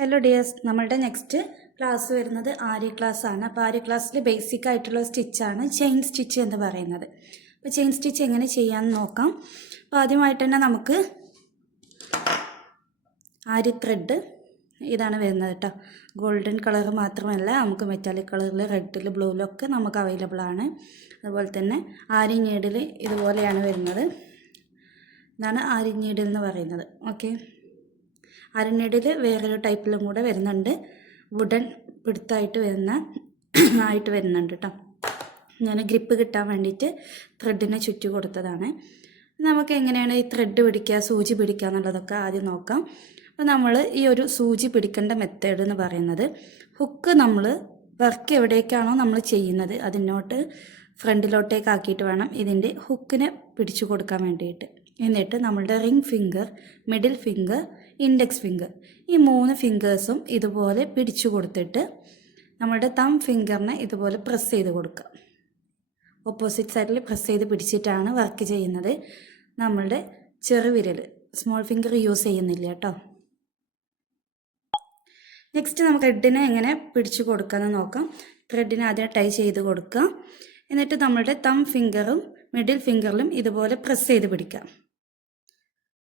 Hello dears, നമ്മളുടെ next class വരുന്നത് Arya class ആണ്. അപ്പോൾ ആര്യ ക്ലാസ്സിൽ ബേസിക് ആയിട്ടുള്ള സ്റ്റിച്ചാണ് ചെയിൻ സ്റ്റിച്ച് എന്ന് പറയുന്നത്. അപ്പോൾ ചെയിൻ സ്റ്റിച്ച് എങ്ങനെ ചെയ്യാമെന്ന് നോക്കാം. അപ്പോൾ ആദ്യമായിട്ട് തന്നെ നമുക്ക് ആര്യ ത്രെഡ് ഇതാണ് വരുന്നത് കേട്ടോ. ഗോൾഡൻ കളർ മാത്രമല്ല, നമുക്ക് മെറ്റാലിക് കളറിൽ, റെഡിൽ, ബ്ലൂവിലൊക്കെ നമുക്ക് അവൈലബിൾ ആണ്. അതുപോലെ തന്നെ ആര്യ നീഡിൽ ഇതുപോലെയാണ് വരുന്നത്. ഇതാണ് ആര്യ നീഡിൽ എന്ന് പറയുന്നത്. ഓക്കെ, അരനീഡിൽ വേറൊരു ടൈപ്പിലും കൂടെ വരുന്നുണ്ട്. വുഡൻ പിടുത്തായിട്ട് വരുന്നുണ്ട് കേട്ടോ. ഞാൻ ഗ്രിപ്പ് കിട്ടാൻ വേണ്ടിയിട്ട് ത്രെഡിനെ ചുറ്റി കൊടുത്തതാണ്. നമുക്ക് എങ്ങനെയാണ് ഈ ത്രെഡ് പിടിക്കുക, സൂചി പിടിക്കുക എന്നുള്ളതൊക്കെ ആദ്യം നോക്കാം. അപ്പോൾ നമ്മൾ ഈ ഒരു സൂചി പിടിക്കേണ്ട മെത്തേഡ് എന്ന് പറയുന്നത്, ഹുക്ക് നമ്മൾ വർക്ക് എവിടേക്കാണോ നമ്മൾ ചെയ്യുന്നത് അതിനോട്ട് ഫ്രണ്ടിലോട്ടേക്കാക്കിയിട്ട് വേണം ഇതിൻ്റെ ഹുക്കിനെ പിടിച്ചു കൊടുക്കാൻ വേണ്ടിയിട്ട്. എന്നിട്ട് നമ്മളുടെ ring finger, middle finger, index finger, ഈ 3 ഫിംഗേഴ്സും ഇതുപോലെ പിടിച്ചു കൊടുത്തിട്ട് നമ്മളുടെ തം ഫിംഗറിനെ ഇതുപോലെ പ്രസ് ചെയ്ത് കൊടുക്കുക. ഓപ്പോസിറ്റ് സൈഡിൽ പ്രസ് ചെയ്ത് പിടിച്ചിട്ടാണ് വർക്ക് ചെയ്യുന്നത്. നമ്മളുടെ ചെറുവിരൽ, സ്മോൾ ഫിംഗർ യൂസ് ചെയ്യുന്നില്ല കേട്ടോ. നെക്സ്റ്റ് നമുക്ക് ത്രെഡിനെ എങ്ങനെ പിടിച്ചു കൊടുക്കാമെന്ന് നോക്കാം. ത്രെഡിനെ ആദ്യം ടൈ ചെയ്ത് കൊടുക്കുക. എന്നിട്ട് നമ്മളുടെ തം ഫിംഗറും മിഡിൽ ഫിംഗറിലും ഇതുപോലെ പ്രസ് ചെയ്ത് പിടിക്കാം.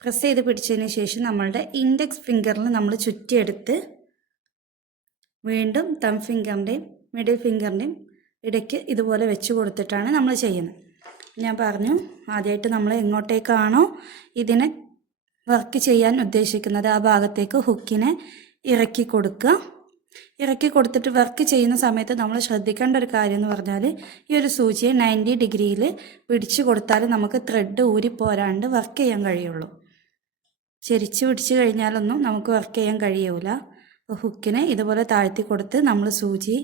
പ്രസ് ചെയ്ത് പിടിച്ചതിന് ശേഷം നമ്മളുടെ ഇൻഡെക്സ് ഫിംഗറിൽ നമ്മൾ ചുറ്റിയെടുത്ത് വീണ്ടും തം ഫിംഗറിൻ്റെയും മിഡിൽ ഫിംഗറിൻ്റെയും ഇടയ്ക്ക് ഇതുപോലെ വെച്ച് കൊടുത്തിട്ടാണ് നമ്മൾ ചെയ്യുന്നത്. ഞാൻ പറഞ്ഞു, ആദ്യമായിട്ട് നമ്മൾ എങ്ങോട്ടേക്കാണോ ഇതിനെ വർക്ക് ചെയ്യാൻ ഉദ്ദേശിക്കുന്നത് ആ ഭാഗത്തേക്ക് ഹുക്കിനെ ഇറക്കി കൊടുക്കുക. ഇറക്കി കൊടുത്തിട്ട് വർക്ക് ചെയ്യുന്ന സമയത്ത് നമ്മൾ ശ്രദ്ധിക്കേണ്ട ഒരു കാര്യം എന്ന് പറഞ്ഞാൽ, ഈ ഒരു സൂചിയെ 90 ഡിഗ്രിയിൽ പിടിച്ചു കൊടുത്താൽ നമുക്ക് ത്രെഡ് ഊരിപ്പോരാണ്ട് വർക്ക് ചെയ്യാൻ കഴിയുള്ളൂ. ചെരിച്ച് പിടിച്ച് കഴിഞ്ഞാലൊന്നും നമുക്ക് വർക്ക് ചെയ്യാൻ കഴിയൂല. അപ്പോൾ ഹുക്കിനെ ഇതുപോലെ താഴ്ത്തി കൊടുത്ത് നമ്മൾ സൂചി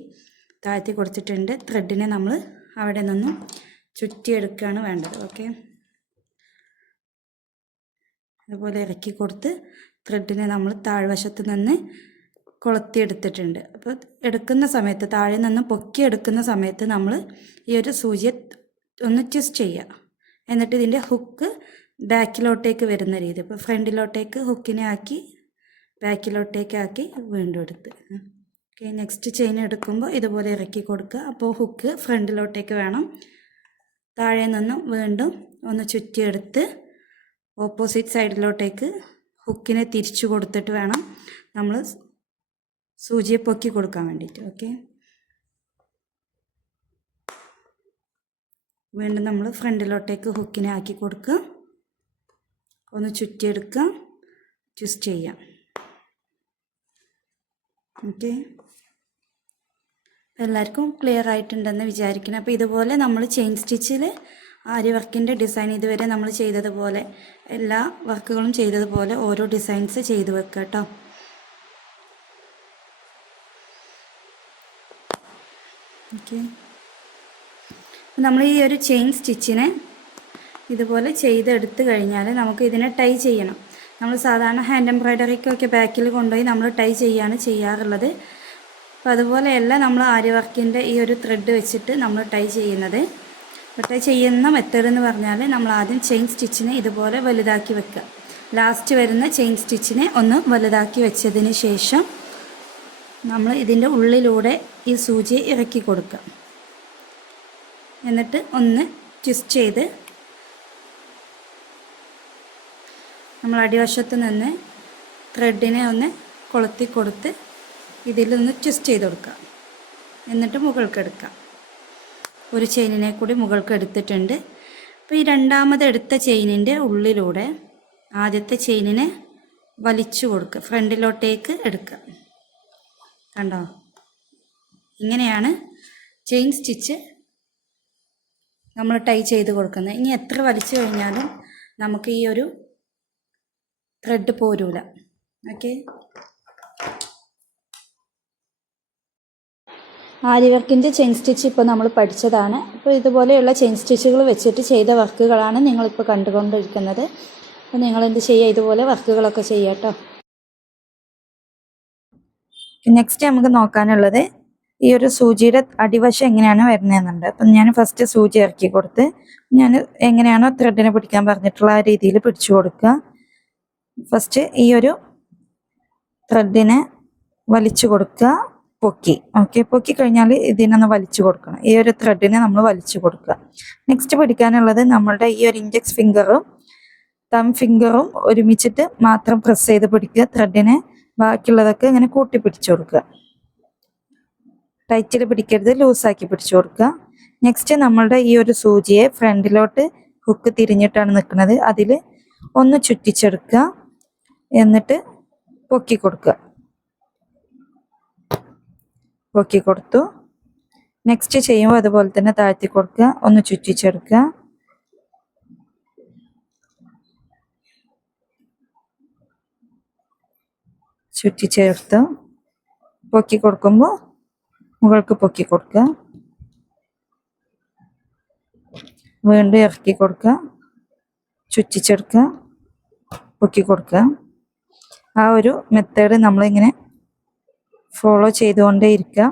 താഴ്ത്തി കൊടുത്തിട്ടുണ്ട്. ത്രെഡിനെ നമ്മൾ അവിടെ നിന്നും ചുറ്റിയെടുക്കുകയാണ് വേണ്ടത്. ഓക്കെ, ഇതുപോലെ ഇറക്കി കൊടുത്ത് ത്രെഡിനെ നമ്മൾ താഴ്വശത്ത് നിന്ന് കൊളുത്തിയെടുത്തിട്ടുണ്ട്. അപ്പോൾ എടുക്കുന്ന സമയത്ത്, താഴെ നിന്ന് പൊക്കി എടുക്കുന്ന സമയത്ത് നമ്മൾ ഈ ഒരു സൂചിയെ ഒന്ന് ട്വിസ്റ്റ് ചെയ്യുക. എന്നിട്ട് ഇതിൻ്റെ ഹുക്ക് ബാക്കിലോട്ടേക്ക് വരുന്ന രീതി, ഇപ്പോൾ ഫ്രണ്ടിലോട്ടേക്ക് ഹുക്കിനെ ആക്കി ബാക്കിലോട്ടേക്കാക്കി വീണ്ടും എടുത്ത്. ഓക്കെ, നെക്സ്റ്റ് ചെയിൻ എടുക്കുമ്പോൾ ഇതുപോലെ ഇറക്കി കൊടുക്കുക. അപ്പോൾ ഹുക്ക് ഫ്രണ്ടിലോട്ടേക്ക് വേണം. താഴെ നിന്നും വീണ്ടും ഒന്ന് ചുറ്റിയെടുത്ത് ഓപ്പോസിറ്റ് സൈഡിലോട്ടേക്ക് ഹുക്കിനെ തിരിച്ചു കൊടുത്തിട്ട് വേണം നമ്മൾ സൂചിയെ പൊക്കി കൊടുക്കാൻ വേണ്ടിയിട്ട്. ഓക്കെ, വീണ്ടും നമ്മൾ ഫ്രണ്ടിലോട്ടേക്ക് ഹുക്കിനെ ആക്കി കൊടുക്കുക. ഒന്ന് ചുറ്റിയെടുക്കുക, ട്വിസ്റ്റ് ചെയ്യാം. ഓക്കെ, എല്ലാവർക്കും ക്ലിയർ ആയിട്ടുണ്ടെന്ന് വിചാരിക്കണം. അപ്പോൾ ഇതുപോലെ നമ്മൾ ചെയിൻ സ്റ്റിച്ചിൽ ആര്യ വർക്കിൻ്റെ ഡിസൈൻ ഇതുവരെ നമ്മൾ ചെയ്തതുപോലെ, എല്ലാ വർക്കുകളും ചെയ്തതുപോലെ ഓരോ ഡിസൈൻസ് ചെയ്ത് വെക്കുക കേട്ടോ. ഓക്കെ, നമ്മൾ ഈ ഒരു ചെയിൻ സ്റ്റിച്ചിനെ ഇതുപോലെ ചെയ്തെടുത്ത് കഴിഞ്ഞാൽ നമുക്ക് ഇതിനെ ടൈ ചെയ്യണം. നമ്മൾ സാധാരണ ഹാൻഡ് എംബ്രോയ്ഡറിക്കൊക്കെ ബാക്കിൽ കൊണ്ടുപോയി നമ്മൾ ടൈ ചെയ്യാണ് ചെയ്യാറുള്ളത്. അപ്പോൾ അതുപോലെയല്ല നമ്മൾ ആര്യ വർക്കിൻ്റെ ഈ ഒരു ത്രെഡ് വെച്ചിട്ട് നമ്മൾ ടൈ ചെയ്യുന്നത്. ടൈ ചെയ്യുന്ന മെത്തേഡ് എന്ന് പറഞ്ഞാൽ, നമ്മൾ ആദ്യം ചെയിൻ സ്റ്റിച്ചിനെ ഇതുപോലെ വലുതാക്കി വെക്കുക. ലാസ്റ്റ് വരുന്ന ചെയിൻ സ്റ്റിച്ചിനെ ഒന്ന് വലുതാക്കി വെച്ചതിന് ശേഷം നമ്മൾ ഇതിൻ്റെ ഉള്ളിലൂടെ ഈ സൂചിയെ ഇറക്കി കൊടുക്കുക. എന്നിട്ട് ഒന്ന് ട്വിസ്റ്റ് ചെയ്ത് നമ്മൾ അടിവശത്ത് നിന്ന് ത്രെഡിനെ ഒന്ന് കൊളുത്തി കൊടുത്ത് ഇതിലൊന്ന് ട്വിസ്റ്റ് ചെയ്ത് കൊടുക്കുക. എന്നിട്ട് മുകൾക്ക് എടുക്കാം. ഒരു ചെയിനിനെ കൂടി മുകൾക്ക് എടുത്തിട്ടുണ്ട്. അപ്പോൾ ഈ രണ്ടാമത് എടുത്ത ചെയിനിൻ്റെ ഉള്ളിലൂടെ ആദ്യത്തെ ചെയിനിനെ വലിച്ചു കൊടുക്കുക, ഫ്രണ്ടിലോട്ടേക്ക് എടുക്കുക. കണ്ടോ, ഇങ്ങനെയാണ് ചെയിൻ സ്റ്റിച്ച് നമ്മൾ ടൈ ചെയ്ത് കൊടുക്കുന്നത്. ഇനി എത്ര വലിച്ചു കഴിഞ്ഞാലും നമുക്ക് ഈ ഒരു ത്രെഡ് പോരൂല. ഓക്കെ, ആര്യ വർക്കിൻ്റെ ചെയിൻ സ്റ്റിച്ച് ഇപ്പോൾ നമ്മൾ പഠിച്ചതാണ്. അപ്പോൾ ഇതുപോലെയുള്ള ചെയിൻ സ്റ്റിച്ചുകൾ വെച്ചിട്ട് ചെയ്ത വർക്കുകളാണ് നിങ്ങളിപ്പോൾ കണ്ടുകൊണ്ടിരിക്കുന്നത്. അപ്പോൾ നിങ്ങളെന്ത് ചെയ്യുക, ഇതുപോലെ വർക്കുകളൊക്കെ ചെയ്യുക കേട്ടോ. നെക്സ്റ്റ് നമുക്ക് നോക്കാനുള്ളത് ഈ ഒരു സൂചിയുടെ അടിവശം എങ്ങനെയാണ് വരുന്നതെന്നുണ്ട്. അപ്പം ഞാൻ ഫസ്റ്റ് സൂചി ഇറക്കി കൊടുത്ത് ഞാൻ എങ്ങനെയാണോ ത്രെഡിനെ പിടിക്കാൻ പറഞ്ഞിട്ടുള്ള ആ രീതിയിൽ പിടിച്ചു കൊടുക്കുക. ഫസ്റ്റ് ഈ ഒരു ത്രെഡിനെ വലിച്ചു കൊടുക്കുക, പൊക്കി. ഓക്കെ, പൊക്കി കഴിഞ്ഞാൽ ഇതിനൊന്ന് വലിച്ചു കൊടുക്കണം. ഈ ഒരു ത്രെഡിനെ നമ്മൾ വലിച്ചു കൊടുക്കുക. നെക്സ്റ്റ് പഠിക്കാനുള്ളത് നമ്മളുടെ ഈ ഒരു ഇൻഡെക്സ് ഫിംഗറും തം ഫിംഗറും ഒരുമിച്ചിട്ട് മാത്രം പ്രസ് ചെയ്ത് പിടിക്കുക ത്രെഡിനെ. ബാക്കിയുള്ളതൊക്കെ ഇങ്ങനെ കൂട്ടി പിടിച്ചു കൊടുക്കുക. ടൈറ്റിൽ പിടിക്കരുത്, ലൂസാക്കി പിടിച്ചു കൊടുക്കുക. നെക്സ്റ്റ് നമ്മളുടെ ഈ ഒരു സൂചിയെ ഫ്രണ്ടിലോട്ട് ഹുക്ക് തിരിഞ്ഞിട്ടാണ് നിൽക്കുന്നത്, അതിൽ ഒന്ന് ചുറ്റിച്ചെടുക്കുക. എന്നിട്ട് പൊക്കി കൊടുക്കുക. പൊക്കി കൊടുത്തു. നെക്സ്റ്റ് ചെയ്യുമ്പോൾ അതുപോലെ തന്നെ താഴ്ത്തി കൊടുക്കുക, ഒന്ന് ചുറ്റിച്ചെടുക്കുക. ചുറ്റിച്ചേർത്ത് പൊക്കി കൊടുക്കുമ്പോൾ മുകൾക്ക് പൊക്കി കൊടുക്കുക. വീണ്ടും ഇറക്കി കൊടുക്കുക, ചുറ്റിച്ചെടുക്കുക, പൊക്കി കൊടുക്കുക. ആ ഒരു മെത്തേഡ് നമ്മളിങ്ങനെ ഫോളോ ചെയ്തുകൊണ്ടേ ഇരിക്കുക.